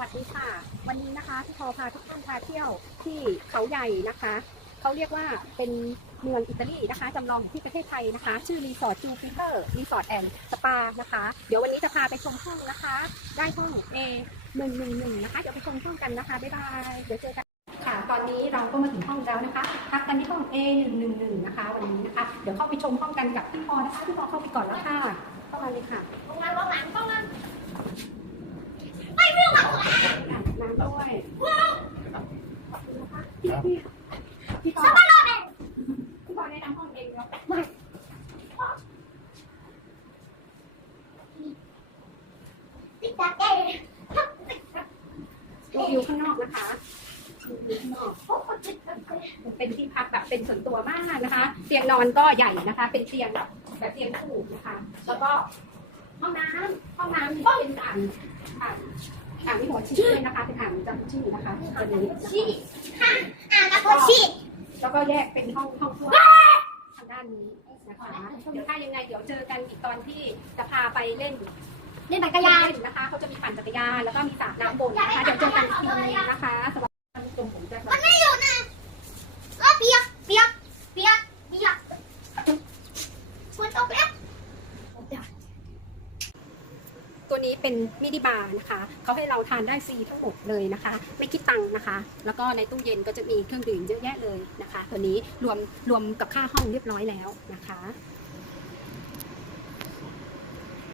วัสดีค่ะ วันนี้นะคะพี่พอพาทุกท่านพาเที่ยวที่เขาใหญ่นะคะเขาเรียกว่าเป็นเมืองอิตาลีนะคะจำลองอยู่ที่ประเทศไทยนะคะ ชื่อรีสอร์ทจูปิเตอร์รีสอร์ทแอนด์สปานะคะ เดี๋ยววันนี้จะพาไปชมห้องนะคะ ได้ห้อง A หนึ่งหนึ่งหนึ่งนะคะ เดี๋ยวไปชมห้องกันนะคะ บ๊ายบาย เดี๋ยวเจอกันค่ะ ตอนนี้เราก็มาถึงห้องแล้วนะคะ พักกันที่ห้อง A หนึ่งหนึ่งหนึ่งนะคะ วันนี้นะคะ เดี๋ยวเข้าไปชมห้องกันกับพี่พอนะคะพี่พอเข้าไปก่อนแล้วค่ะเข้ามาเลยค่ะห้องน้ำห้องน้ำห้องน้อาบน้ำด้วย พี่พี่พี่พอพี่พอแนะนำห้องเองเนาะไม่ำติ๊กตักเอ้ดูวิวข้างนอกนะคะดูวิวข้างนอกเป็นที่พักแบบเป็นส่วนตัวมากนะคะ เตียงนอนก็ใหญ่นะคะ เป็นเตียงแบบแบบเตียงคู่นะคะ แล้วก็ห้องน้ำห้องน้ำนี่เป็นอ่างอ่าง อ่างที่หัวฉีดด้วยนะคะเป็นอ่างจำชื่อนะคะตัวนี้นะคะชีอ่างกับโคชีแล้วก็แยกเป็นห้องห้องครัวทางด้านนี้นะคะเดี๋ยวถ้ายังไงเดี๋ยวเจอกันอีกตอนที่จะพาไปเล่นเล่นจักรยานนะคะเขาจะมีปั่นจักรยานแล้วก็มีสระน้ำบนนะคะเดี๋ยวเจอกันอีกทีนึงนะคะสำหรับตรงผมจะ มันไม่อยู่นะก็เปียกเปียกเปียกเปียกฝนตกแล้ว ตัวนี้เป็นมินิบาร์นะคะเขาให้เราทานได้ฟรีทั้งหมดเลยนะคะ ไม่คิดตังค์นะคะ แล้วก็ในตู้เย็นก็จะมีเครื่องดื่มเยอะแยะเลยนะคะ ตัวนี้รวมรวมกับค่าห้องเรียบร้อยแล้วนะคะ